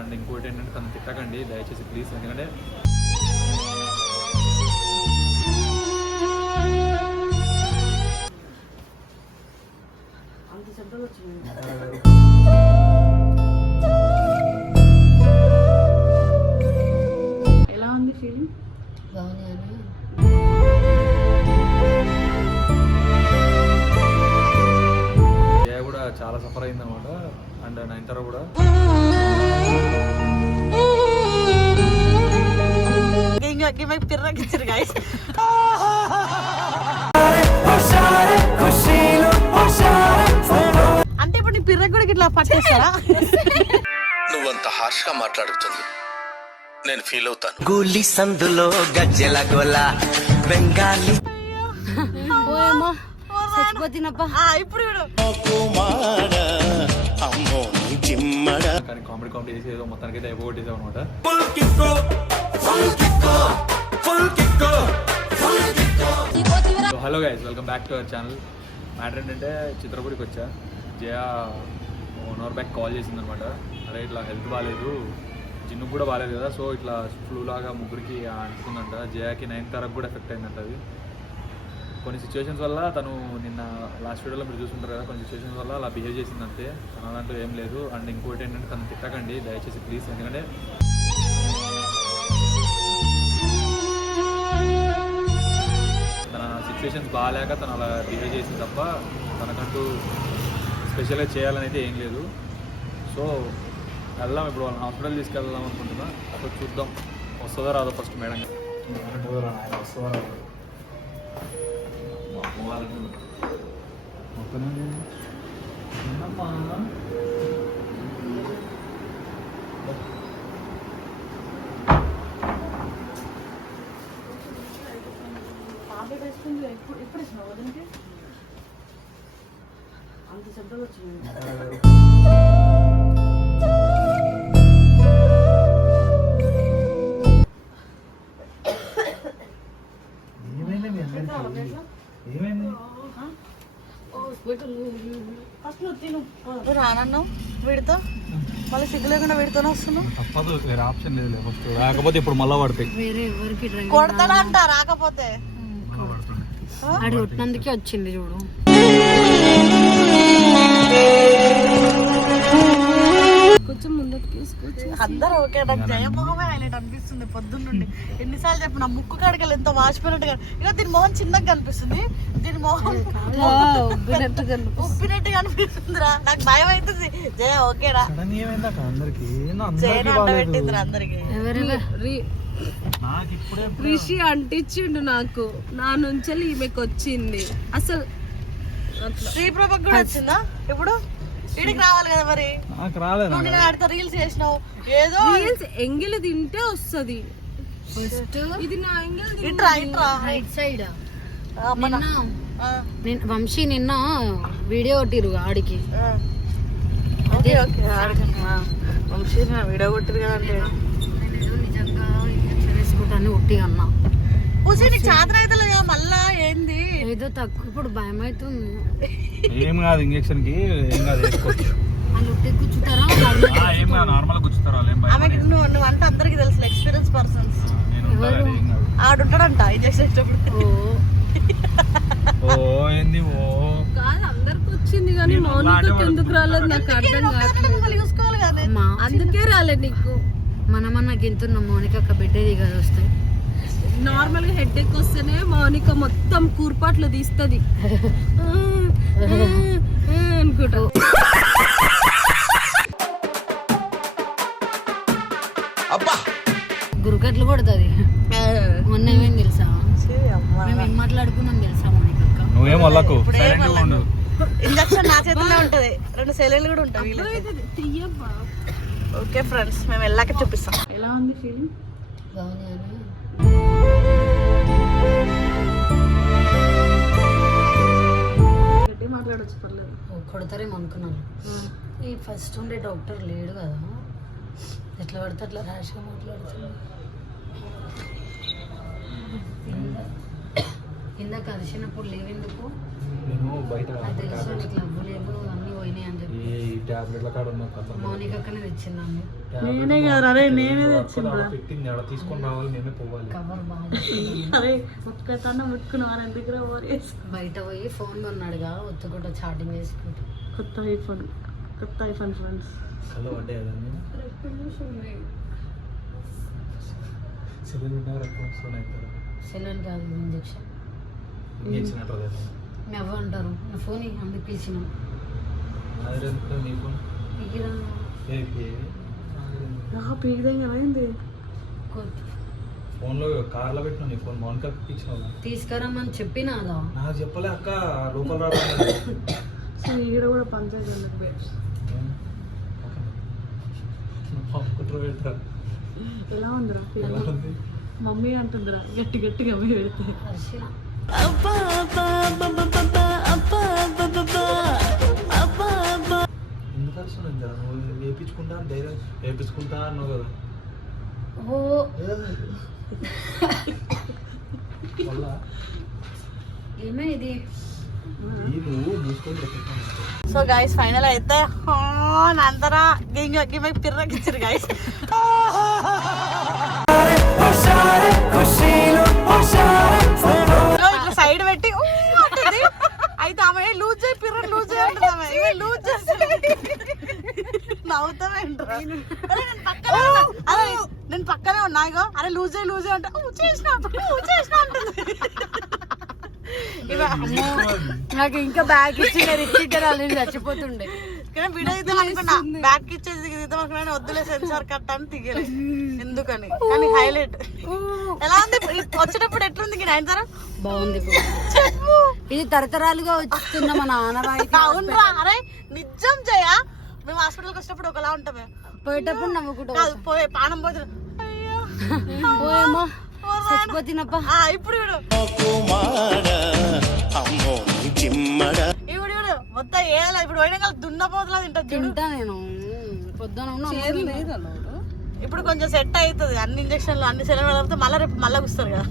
And ఇంకోటి ఏంటంటే తను తిట్టకండి దయచేసి ప్లీజ్, ఎందుకంటే ఎలా ఉంది ఫీలింగ్? జయ కూడా చాలా సఫర్ అయింది అనమాట. అండ్ నైన్తార కూడా అంటే ఇప్పుడు నీ పిర్రకు కూడా ఇట్లా పట్టేస్తారా? నువ్వంత హార్ష్ గా మాట్లాడుతుంది నేను ఫీల్ అవుతాను. గూలి సందులో గజ్జెల గోల బెంగాలీ ఇప్పుడు కానీ కామెడీ కామెడీ చేసి ఏదో మొత్తానికి అయితే అయిపోగొట్టేసాం అనమాట. Hello guys, welcome back to our channel. Matter ఏంటంటే చిత్రపూరికి వచ్చా. జయ 1 hour బ్యాక్ కాల్ చేసింది అనమాట. అరే ఇట్లా హెల్త్ బాగాలేదు, జిన్నుకు కూడా బాగాలేదు కదా, సో ఇట్లా ఫ్లూ లాగా ముగ్గురికి అంటుకుందంట. జయాకి నైన్తారకు కూడా ఎఫెక్ట్ అయిందంట. అది కొన్ని సిచ్యువేషన్స్ వల్ల తను నిన్న లాస్ట్ వీడియోలో మీరు చూసుకుంటారు కదా, కొన్ని సిచ్యువేషన్స్ వల్ల అలా బిహేవ్ చేసింది అంతే, తన దాంట్లో ఏం లేదు. అండ్ ఇంకోటి ఏంటంటే తను తిట్టకండి దయచేసి ప్లీజ్, ఎందుకంటే తన సిచ్యువేషన్స్ బాగాలేక తను అలా బిహేవ్ చేసింది తప్ప తనకంటూ స్పెషల్గా చేయాలని అయితే ఏం లేదు. సో వెళ్దాం, ఇప్పుడు వాళ్ళని హాస్పిటల్ తీసుకెళ్దాం అనుకుంటున్నా. అప్పుడు చూద్దాం వస్తుందో రాదో ఫస్ట్ మేడం. వస్తుందో రాదు ఇప్పుడు ఇచ్చినావు వదిలికి అంత శబ్దం వచ్చింది. రానన్నావు వీడితో, మళ్ళీ సిగ్గు లేకుండా వీడితోనే వస్తున్నావు. తప్పదు, వేరే ఆప్షన్ లేదు. ఫస్ట్ రాకపోతే ఇప్పుడు మళ్ళా పడతాయి. కొడతాడా అంట రాకపోతే ఆడి కొట్టినందుకే వచ్చింది చూడు. కొంచెం ముందుకు తీసుకొచ్చి అందరూ ఓకే. నాకు జయమోహమే హైలైట్ అనిపిస్తుంది పొద్దున్నుండి. ఎన్నిసార్లు చెప్పిన ముక్కు కాడికలు ఎంతో వాచిపోయినట్టుగా, ఇక దీని మొహం చిన్నగా కనిపిస్తుంది, దీని మొహం ఉప్పినట్టుగా అనిపిస్తుందిరా. నాకు భయం అవుతుంది. జయ ఓకేరా, జయను అంటబెట్టిందిరా అందరికి. రిషి అంటించిండు నాకు, నా నుంచి ఈమెకి వచ్చింది. అసలు శ్రీప్రభకు కూడా వచ్చిందా? ఇప్పుడు వీడికి రావాలి కదా మరి. ఆడితో రీల్స్ చేసినావు ఏదో. రీల్స్ ఎంగిలి తింటే వస్తుంది. ఇది నా ఎంగిలి ఇట్రా ఇట్రా రైట్ సైడ్. వంశీ నిన్న వీడియో కొట్టిరు ఆడికి. వంశీ వీడియో కొట్టిరు కదండి. నిజంగా వేసుకుంటాను ఉట్టి అన్నా. నీకు చాతన అయితే మళ్ళా ఏంది ఏదో తక్కువ. ఇప్పుడు భయం అవుతుంది. ఏం కాదు, ఇంజక్షన్ కి ఏం కాదు, వేసుకోవచ్చు. వాళ్ళు ఉట్టి కూర్చుంటారా? ఏం కాదు, నార్మల్ కూర్చుంటారు. ఆమెకి నువ్వు అంటే అందరికి తెలుసు, ఎక్స్పీరియన్స్ పర్సన్స్. ఆడుంటాడంట ఇంజక్షన్ ఇచ్చినప్పుడు. ఏంది కాదు అందరికి వచ్చింది కానీ మౌనికకి ఎందుకు రాలేదు నాకు అర్థం కాదు. చూసుకోవాలి కదా, అందుకే రాలేదు నీకు. మనమన్నా గింతున్నాం మౌనిక బిడ్డది కదా వస్తాయి. నార్మల్ గా హెడ్ ఎక్ వస్తేనే మౌనిక మొత్తం కూర్పాట్లు తీస్తుంది అనుకుంటా. గురుకట్లు కొడుతుంది. మొన్న ఏమేమి తెలుసా, మేము ఏం మాట్లాడుకున్నాం తెలుసా మౌనిక? నువ్వేం వాళ్ళకు ఇంజక్షన్ నా చేతిలో ఉంటది, 2 సెలైన్లు కూడా ఉంటాయి. ఓకే ఫ్రెండ్స్, మేము వెళ్ళాక చూపిస్తాం. ఎలా ఉంది ఫీలింగ్? మాట్లాడచ్చు పర్లేదు. కొడతారేమో అనుకున్నాను. ఈ ఫస్ట్ ఉండే డాక్టర్ లేడు కదా, ఎట్లా పడితే అట్లా ర్యాష్గా మాట్లాడుతుంది. ఇందాక కలిసినప్పుడు లేవెందుకు నేను బయట తెలుసు, నీకు లవ్వు లేదు అన్నీ పోయినాయి అని చెప్పి ఈ టాబ్లెట్ల కాడ ఉన్న కథ మౌనిక అక్కనే తెచ్చిందండి. నేనే కదా అరే నేనే తెచ్చిండ్రా. పెట్టింది ఆడ తీసుకొని రావాలి, నేనే పోవాలి. కవర్ బాగా అరే ముట్టుకైతే ముట్టుకున్నాను ఎందుకు రా బయట పోయి ఫోన్ కొన్నాడుగా ఒత్తుకుంటా చాటింగ్ చేసుకుంటా. కొత్త ఐఫోన్ ఫ్రెండ్స్. కళ్ళు పడ్డాయి కదండి. సెలవు వస్తున్నాయి కదా, సెలూన్ కాదు ఇంజక్షన్. ఇంజక్షన్ అంటారు కదా. మీ అవ్వ అంటారు నా ఫోన్ అందుకు పిలిచినాం. అదే నీ ఫోన్ పీకిదంగా అయింది. ఫోన్లో కార్లో పెట్టినా నీ ఫోన్ మౌనిక ఇచ్చిన తీసుకురమ్మని చెప్పినాదా? నాకు చెప్పలే అక్క, లోపల రావడం. సరే ఈడ కూడా పంచాయతీ అందుకు ఎలా ఉందిరా మమ్మీ అంటుందిరా గట్టి గట్టిగా అమ్మి పెడితే. హర్షిల ఎందుకు వస్తుంది నువ్వు వేపించుకుంటా ధైర్యం వేపించుకుంటా అన్నావు కదా. ఓ మళ్ళా ఏమే ఇది నువ్వు మూసుకొని పెట్టుకుంటాను. సో గైస్ ఫైనల్ అయితే అంతరా గిమ్మ పిర్రకిచ్చారు గైస్. ఇట్లా సైడ్ పెట్టి అంటుంది. అయితే ఆమె లూజ్ చేయి పిర్ర లూజ్ చేయి అంటుంది. ఆమె ఇవి లూజ్ చేస్తుంది. నవ్వుతామేంట్రా. అరే నేను పక్కనే ఉన్నా ఇగో. అరే లూజ్ చేయి అంటే చేసిన అంటుంది. నాకు ఇంకా బ్యాగ్ ఇచ్చిన రిక్కింగ్ చచ్చిపోతుండే. కానీ వీడియో తీద్దాం అనుకున్నా, బ్యాక్ ఇచ్చేది తీద్దాం అనుకున్నా, వద్దులే సెన్సార్ కట్ అని తీయలే ఎందుకని. కానీ హైలైట్ ఎలా ఉంది వచ్చేటప్పుడు ఎట్లుంది నైన్తారా? బాగుంది. ఇది తరతరాలుగా వస్తున్న మన ఆనవాయితీ. అవునరా. అరే నిజం జయ, మేము హాస్పిటల్కి వచ్చినప్పుడు ఒకలా ఉంటామే, పోయేటప్పుడు నవ్వుకుంటా కాదు పోయే పానం పోతుంది. పోయేమో చచ్చిపోతున్నప్ప. ఇప్పుడు ఇప్పుడు మొత్తం ఏలా ఇప్పుడు పోయినా దున్నపోతులా తింటా నేను పొద్దున ఇప్పుడు కొంచెం సెట్ అవుతుంది. అన్ని ఇంజక్షన్లు అన్ని సెలవు పెడితే మళ్ళీ రేపు మళ్ళీ కూస్తారు కదా.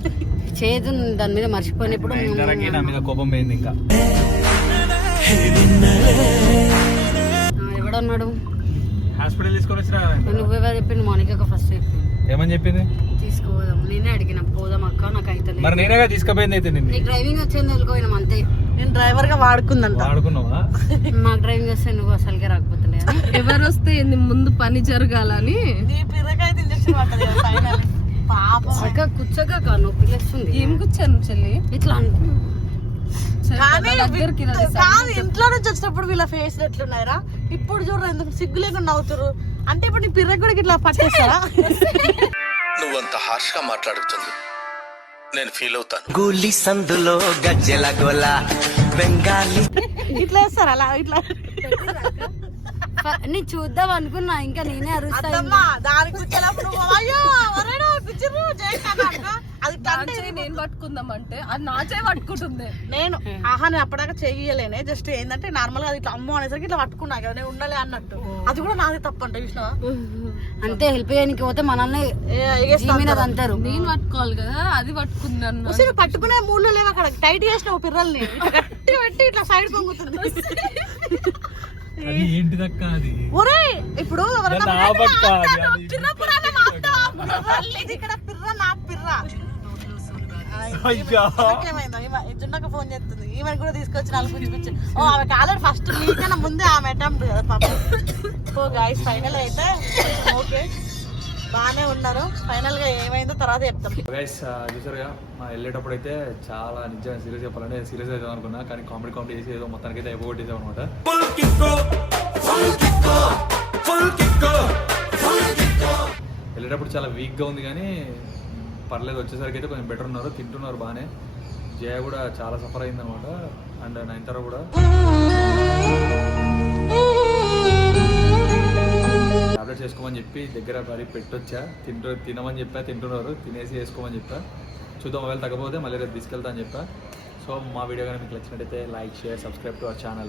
చేదు దాని మీద మర్చిపోయినప్పుడు నా మీద కోపం పోయింది. ఇంకా ఎవడన్నాడు హాస్పిటల్ తీసుకొని వచ్చినా నువ్వెవరు చెప్పింది? మౌనిక ఫస్ట్ చెప్పింది. ఏమని చెప్పింది? తీసుకోదాం. నేనే అడిగిన పోదాం అక్క నాకు అయితే. మరి నేనేగా తీసుకుపోయింది. అయితే నిన్ను నీకు డ్రైవింగ్ వచ్చేది వెళ్ళిపోయినాం అంతే. నేను డ్రైవర్ గా వాడుకుందంట. వాడుకున్నావా? మాకు డ్రైవింగ్ వస్తే నువ్వు అసలుకే రాకపోతుండే. ఎవరు వస్తే ముందు పని జరగాలని నీ పిల్లకైతే ఇంజక్షన్ పట్టదు ఫైనల్. పాపం అక్క కూర్చోక నొప్పి లేస్తుంది. ఏం కూర్చాను చెల్లి ఇట్లా కానీ దగ్గరికి కాదు ఇంట్లో నుంచి వచ్చినప్పుడు వీళ్ళ ఫేస్ ఎట్లున్నాయిరా. ఇప్పుడు చూడరు ఎందుకు సిగ్గు లేకుండా నవ్వుతారు. అంటే ఇప్పుడు నీ పిర్ర కూడా ఇట్లా పట్టేస్తారా? నువ్వంత హార్ష్ గా మాట్లాడుతుంది నేను ఫీల్ అవుతాను. గూలి సందులో గజ్జెల గోల బెంగాలీ ఇట్లా వేస్తారు అలా ఇట్లా. నీ చూద్దాం అనుకున్నా ఇంకా నేనే అరుస్తా. అత్తమ్మా దానికి కూర్చోలేప్పుడు అయ్యో ఎవరైనా పిచ్చిర్రు జయకాక అది తండ్రి నేను పట్టుకుందాం అంటే అది నా చేయి పట్టుకుంటుంది. నేను నేను అప్పటిదాకా చెయ్యలేనే. జస్ట్ ఏంటంటే నార్మల్ గా అది ఇట్లా అమ్మ అనేసరికి ఇట్లా పట్టుకున్నా కదా నేను ఉండలే అన్నట్టు. అది కూడా నాది తప్పు అంట చూసినావా. అంతే హెల్ప్ చేయడానికి పోతే మనల్ని అంటారు. నేను పట్టుకోవాలి కదా, అది పట్టుకున్నాను. అసలు పట్టుకునే మూడ్లో లేవు అక్కడ. టైట్ చేసినావు పిర్రల్ని గట్టి పెట్టి ఇట్లా సైడ్ పొంగుతుంది. ఏంటిదక్క అది? ఒరే ఇప్పుడు చిన్నప్పుడు ఇక్కడ పిర్ర నా పిర్ర ఏమైందో జున్నక ఫోన్ చేస్తుంది. ఈమెను కూడా తీసుకొచ్చి నాలుగు పిచ్చి ఆమె ఆల్రెడీ ఫస్ట్ మీకన్నా ముందే ఆమె అటెంప్ట్ కదా పాపం. సో గైస్ ఫైనల్ అయితే ఓకే బాగానే ఉన్నారు. ఫైనల్ గా ఏమైందో తర్వాత చెప్తాం. గైస్ చూసారుగా వెళ్ళేటప్పుడు అయితే చాలా నిజంగా సీరియస్ చెప్పాలంటే సీరియస్ అవుతాం అనుకున్నా, కానీ కామెడీ చేసి ఏదో మొత్తానికి అయితే అయిపోగొట్టేసాం అనమాట. వెళ్ళేటప్పుడు చాలా వీక్గా ఉంది కానీ పర్లేదు, వచ్చేసరికి అయితే కొంచెం బెటర్ ఉన్నారు, తింటున్నారు బాగానే. జయ కూడా చాలా సఫర్ అయిందనమాట. అండ్ నైన్తారా కూడా టాబ్లెట్స్ వేసుకోమని చెప్పి దగ్గర మరి పెట్టొచ్చా. తినమని చెప్పా, తింటున్నారు, తినేసి వేసుకోమని చెప్పా. చూద్దాం, ఒకవేళ తగ్గపోతే మళ్ళీ రేపు తీసుకెళ్తా అని చెప్పా. సో మా వీడియో కానీ మీకు నచ్చినట్టయితే like, share, subscribe to our channel.